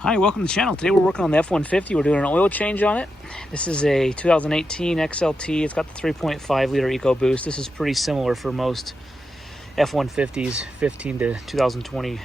Hi, welcome to the channel. Today we're working on the F-150. We're doing an oil change on it. This is a 2018 XLT. It's got the 3.5 liter EcoBoost. This is pretty similar for most F-150s, 15 to 2020.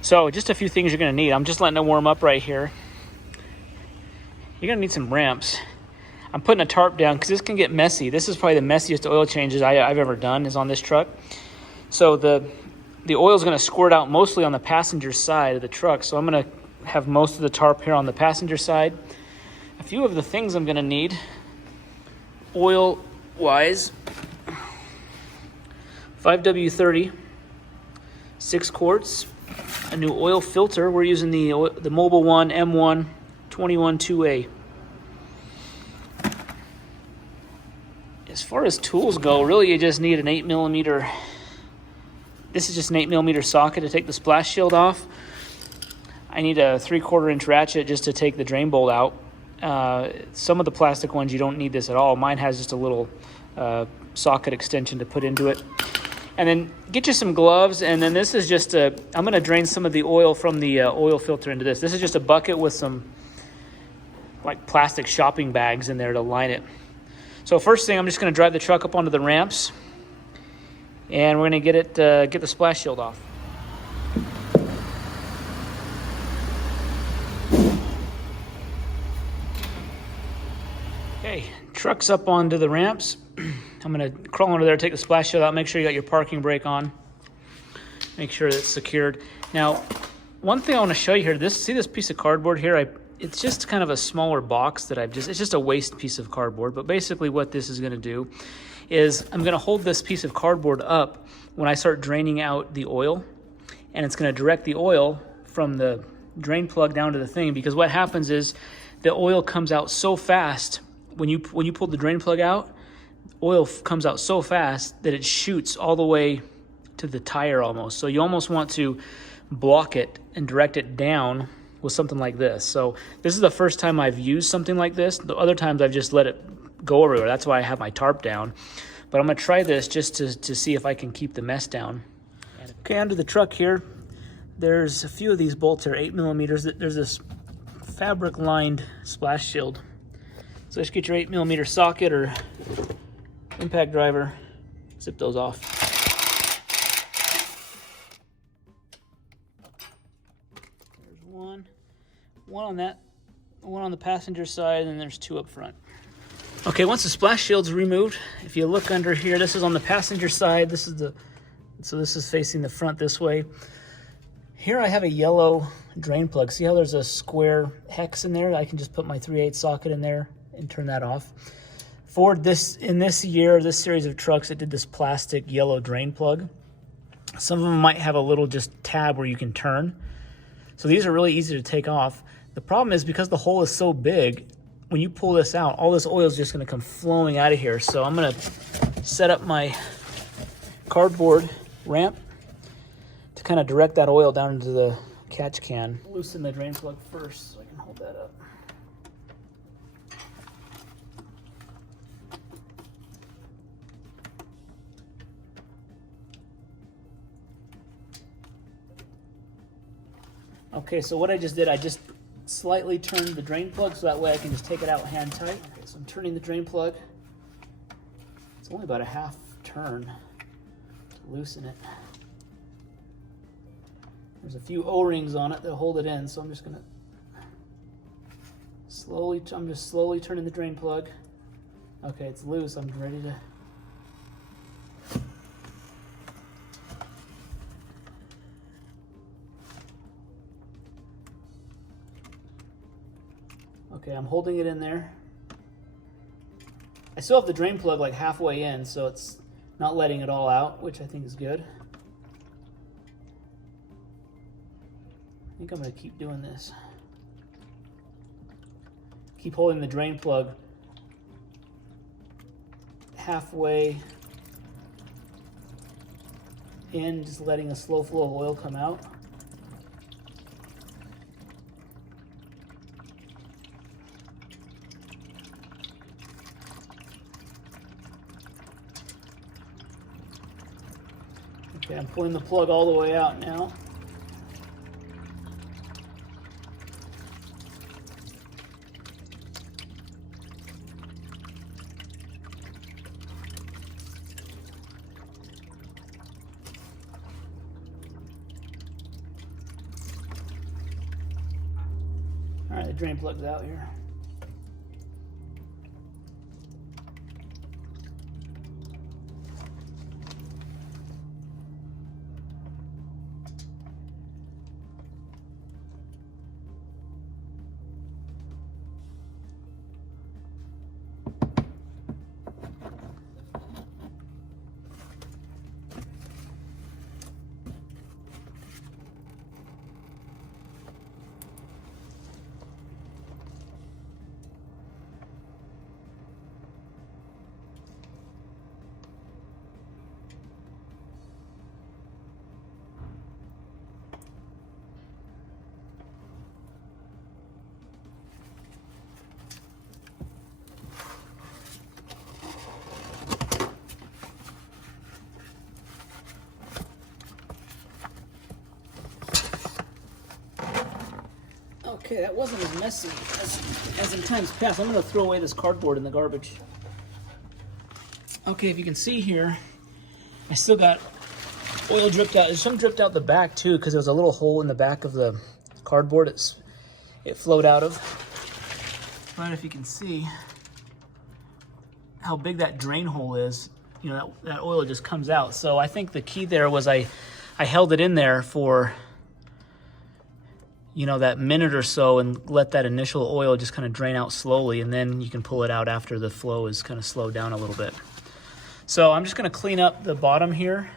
So just a few things you're gonna need. I'm just letting it warm up right here. You're gonna need some ramps. I'm putting a tarp down because this can get messy. This is probably the messiest oil changes I've ever done is on this truck. So the oil is gonna squirt out mostly on the passenger side of the truck. So I'm gonna have most of the tarp here on the passenger side. A few of the things I'm gonna need oil wise: 5W30, 6 quarts, a new oil filter. We're using the Mobile One M1 21-2A. As far as tools go, really you just need an 8mm. This is just an 8mm socket to take the splash shield off. I need a 3/4 inch ratchet just to take the drain bolt out. Some of the plastic ones, you don't need this at all. Mine has just a little socket extension to put into it. And then get you some gloves, and then this is just I'm gonna drain some of the oil from the oil filter into this. This is just a bucket with some like plastic shopping bags in there to line it. So first thing, I'm just gonna drive the truck up onto the ramps, and we're gonna get the splash shield off. Okay, truck's up onto the ramps. I'm gonna crawl under there, take the splash shield out, make sure you got your parking brake on. Make sure it's secured. Now, one thing I wanna show you here, see this piece of cardboard here? It's just kind of a smaller box that it's just a waste piece of cardboard, but basically what this is gonna do is I'm gonna hold this piece of cardboard up when I start draining out the oil, and it's gonna direct the oil from the drain plug down to the thing, because what happens is the oil comes out so fast. When you pull the drain plug out, oil comes out so fast that it shoots all the way to the tire almost. So you almost want to block it and direct it down with something like this. So this is the first time I've used something like this. The other times I've just let it go everywhere. That's why I have my tarp down. But I'm gonna try this just to see if I can keep the mess down. Okay, under the truck here, there's a few of these bolts are 8mm. There's this fabric lined splash shield. So just get your 8mm socket or impact driver, zip those off. There's one on the passenger side, and there's 2 up front. Okay, once the splash shield's removed, if you look under here, this is on the passenger side. So this is facing the front this way. Here I have a yellow drain plug. See how there's a square hex in there? I can just put my 3/8 socket in there and turn that off. Ford, this series of trucks, it did this plastic yellow drain plug. Some of them might have a little just tab where you can turn. So these are really easy to take off. The problem is because the hole is so big, when you pull this out, all this oil is just gonna come flowing out of here. So I'm gonna set up my cardboard ramp to kind of direct that oil down into the catch can. Loosen the drain plug first so I can hold that up. Okay, so what I just did, I just slightly turned the drain plug so that way I can just take it out hand tight. Okay, so I'm turning the drain plug. It's only about a half turn to loosen it. There's a few O-rings on it that hold it in, so I'm just gonna slowly turning the drain plug. Okay, it's loose, I'm ready to. Okay, I'm holding it in there. I still have the drain plug like halfway in, so it's not letting it all out, which I think is good. I think I'm gonna keep doing this. Keep holding the drain plug halfway in, just letting a slow flow of oil come out. Okay, I'm pulling the plug all the way out now. All right, the drain plug's out here. Okay, that wasn't as messy as in times past. I'm gonna throw away this cardboard in the garbage. Okay, if you can see here, I still got oil dripped out. There's some dripped out the back too, because there was a little hole in the back of the cardboard it flowed out of. But if you can see how big that drain hole is, you know, that oil just comes out. So I think the key there was I held it in there for, you know, that minute or so and let that initial oil just kind of drain out slowly, and then you can pull it out after the flow is kind of slowed down a little bit. So I'm just going to clean up the bottom here.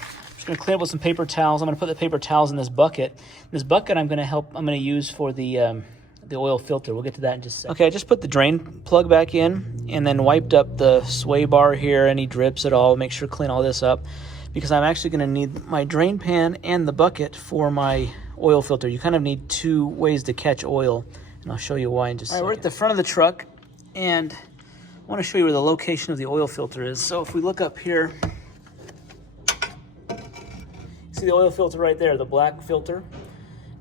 I'm just going to clean up with some paper towels. I'm going to put the paper towels in this bucket. This bucket I'm going to use for the oil filter. We'll get to that in just a second. Okay, I just put the drain plug back in and then wiped up the sway bar here, any drips at all. Make sure to clean all this up, because I'm actually going to need my drain pan and the bucket for my oil filter. You kind of need two ways to catch oil, and I'll show you why in just a second. All right, we're at the front of the truck, and I want to show you where the location of the oil filter is. So if we look up here, see the oil filter right there, the black filter.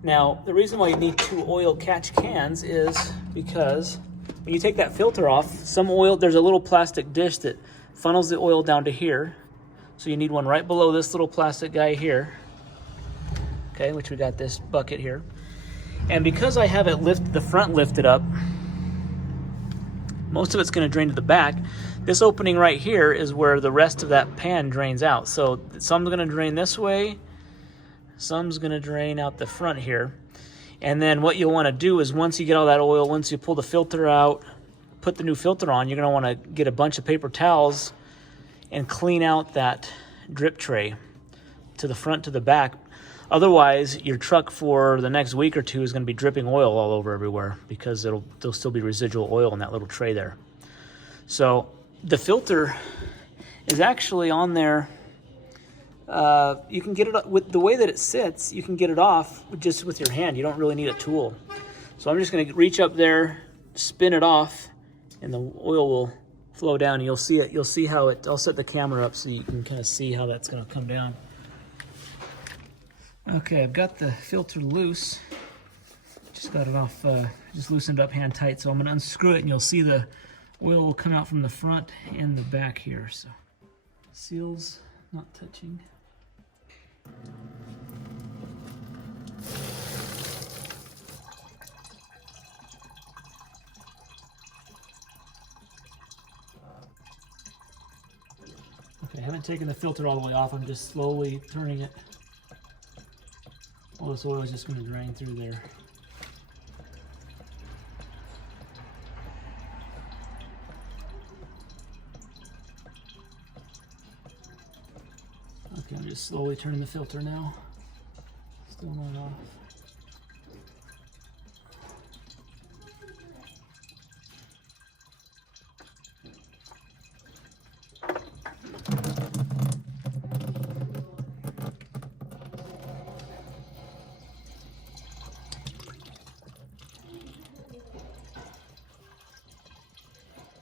Now, the reason why you need two oil catch cans is because when you take that filter off, there's a little plastic dish that funnels the oil down to here. So you need one right below this little plastic guy here. Okay, which we got this bucket here. And because I have it the front lifted up, most of it's going to drain to the back. This opening right here is where the rest of that pan drains out. So some's going to drain this way, some's going to drain out the front here. And then what you'll want to do is, once you get all that oil, once you pull the filter out, put the new filter on, you're going to want to get a bunch of paper towels and clean out that drip tray to the front to the back. Otherwise, your truck for the next week or two is going to be dripping oil all over everywhere, because there'll still be residual oil in that little tray there. So the filter is actually on there. You can get it with the way that it sits. You can get it off just with your hand. You don't really need a tool. So I'm just going to reach up there, spin it off, and the oil will flow down. And you'll see it. You'll see how it. I'll set the camera up so you can kind of see how that's going to come down. Okay, I've got the filter loose. Just got it off, just loosened up hand tight. So I'm gonna unscrew it, and you'll see the oil will come out from the front and the back here. So seals not touching. Okay, I haven't taken the filter all the way off. I'm just slowly turning it. All this oil is just going to drain through there. Okay, I'm just slowly turning the filter now. Still not off.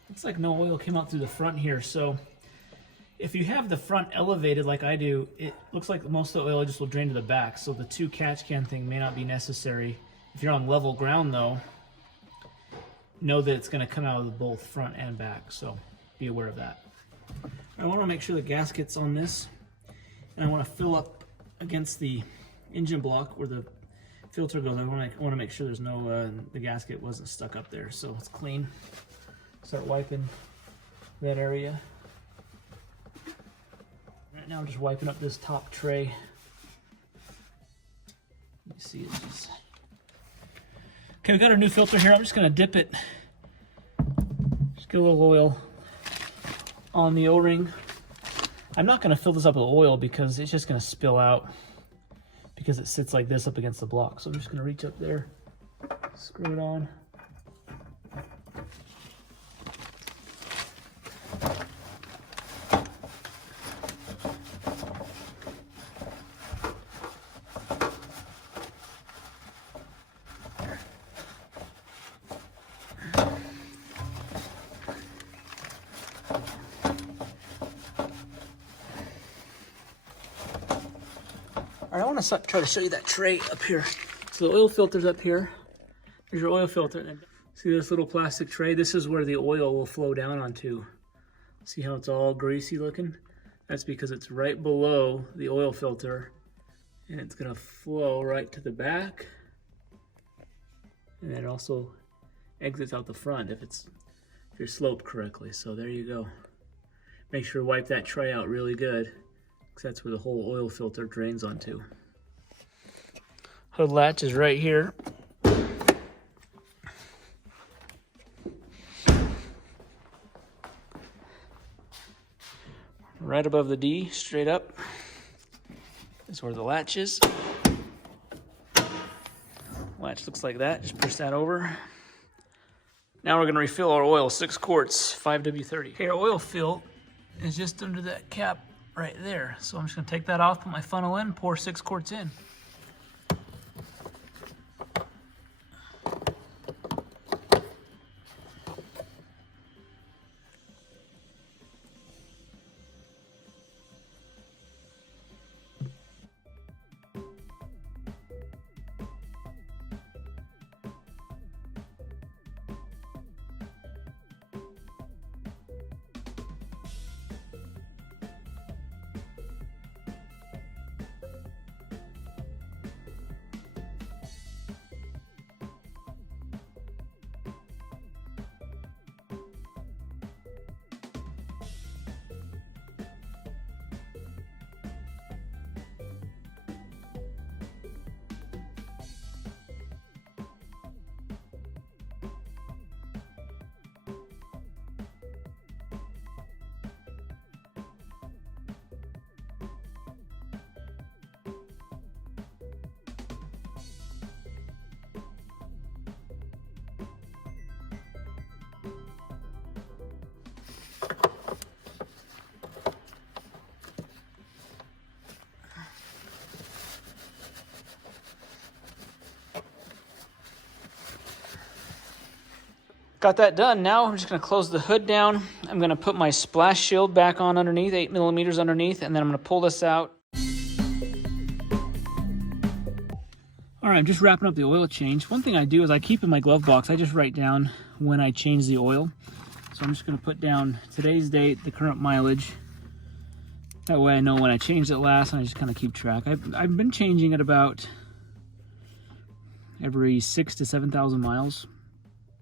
Looks like no oil came out through the front here. So if you have the front elevated like I do, it looks like most of the oil just will drain to the back. So the two catch can thing may not be necessary. If you're on level ground though, know that it's going to come out of both front and back. So be aware of that. I want to make sure the gasket's on this, and I want to fill up against the engine block where the filter goes, I want to make sure there's no, the gasket wasn't stuck up there. So it's clean. Start wiping that area. Right now I'm just wiping up this top tray. You see it's just... Okay, we got our new filter here. I'm just gonna dip it. Just get a little oil on the O-ring. I'm not gonna fill this up with oil because it's just gonna spill out because it sits like this up against the block. So I'm just gonna reach up there, screw it on. All right, I want to try to show you that tray up here. So the oil filter's up here. There's your oil filter. See this little plastic tray? This is where the oil will flow down onto. See how it's all greasy looking? That's because it's right below the oil filter, and it's gonna flow right to the back, and then it also exits out the front if you're sloped correctly. So there you go. Make sure to wipe that tray out really good, because that's where the whole oil filter drains onto. Hood latch is right here. Right above the D, straight up, is where the latch is. Latch looks like that. Just push that over. Now we're going to refill our oil, 6 quarts, 5W30. Okay, our oil fill is just under that cap right there. So I'm just going to take that off, put my funnel in, pour 6 quarts in. Got that done. Now I'm just going to close the hood down. I'm going to put my splash shield back on underneath, 8mm underneath, and then I'm going to pull this out. All right, I'm just wrapping up the oil change. One thing I do is I keep in my glove box, I just write down when I change the oil. So I'm just going to put down today's date, the current mileage. That way I know when I changed it last, and I just kind of keep track. I've been changing it about every 6,000 to 7,000 miles,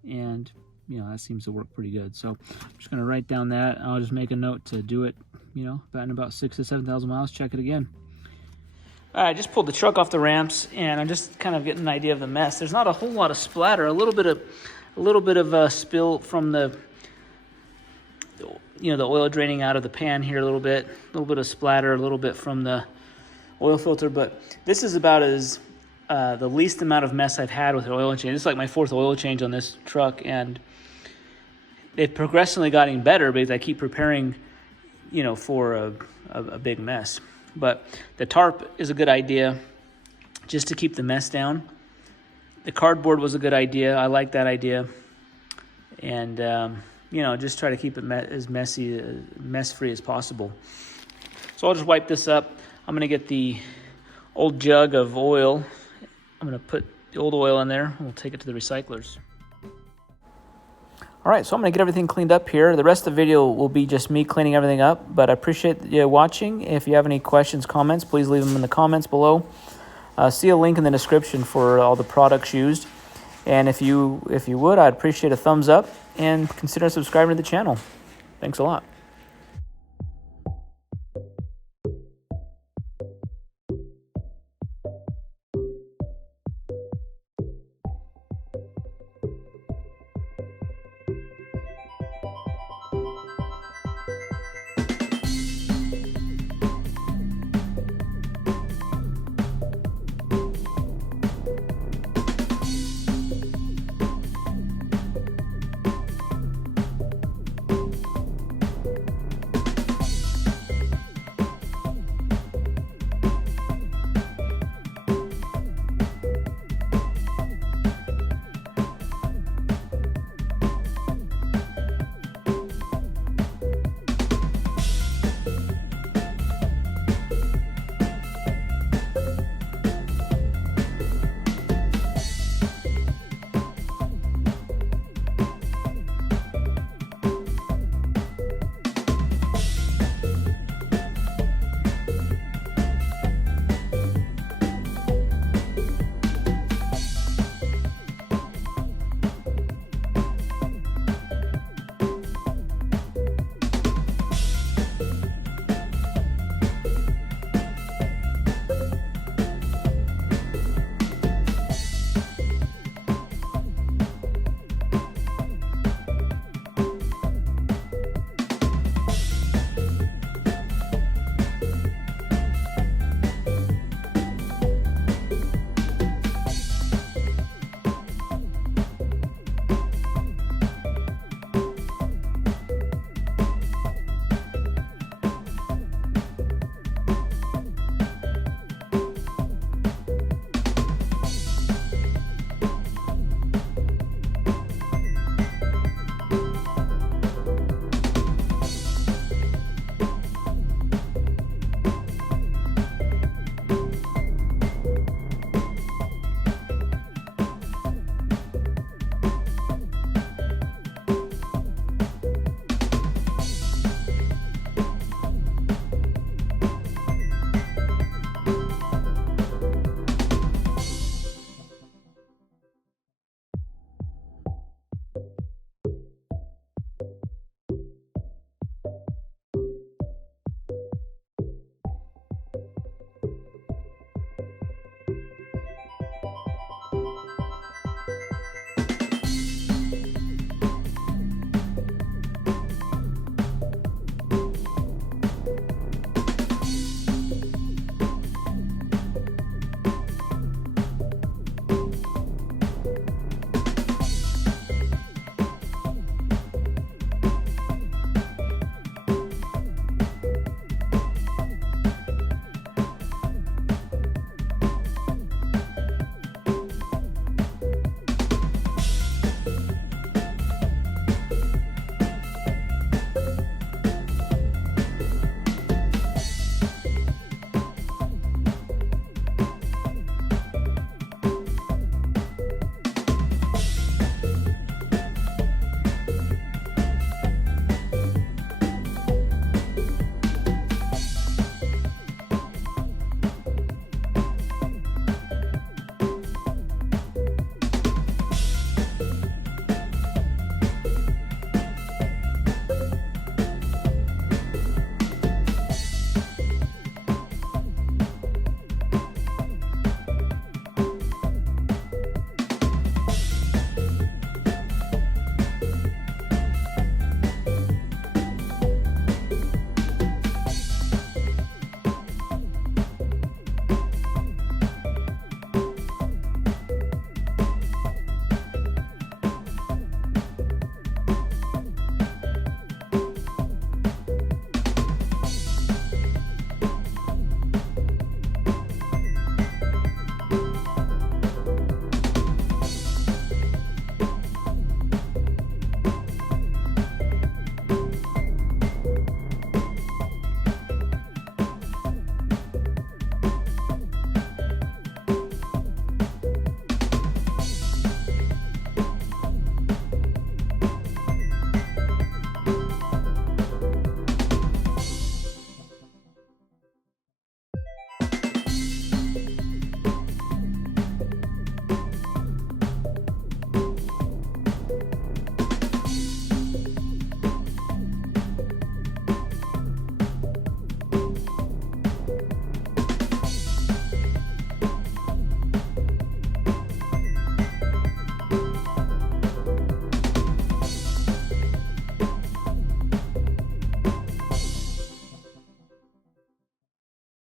and you know, that seems to work pretty good. So I'm just going to write down that. I'll just make a note to do it, you know, in about 6,000 to 7,000 miles, check it again. All right, I just pulled the truck off the ramps, and I'm just kind of getting an idea of the mess. There's not a whole lot of splatter, a little bit of spill from the oil draining out of the pan here a little bit of splatter, a little bit from the oil filter, but this is about as the least amount of mess I've had with the oil change. This is like my 4th oil change on this truck, and it's progressively gotten better because I keep preparing, you know, for a big mess. But the tarp is a good idea just to keep the mess down. The cardboard was a good idea. I like that idea. And, you know, just try to keep it as mess-free as possible. So I'll just wipe this up. I'm going to get the old jug of oil. I'm going to put the old oil in there, and we'll take it to the recyclers. All right, so I'm going to get everything cleaned up here. The rest of the video will be just me cleaning everything up, but I appreciate you watching. If you have any questions, comments, please leave them in the comments below. See a link in the description for all the products used. And if you would, I'd appreciate a thumbs up and consider subscribing to the channel. Thanks a lot.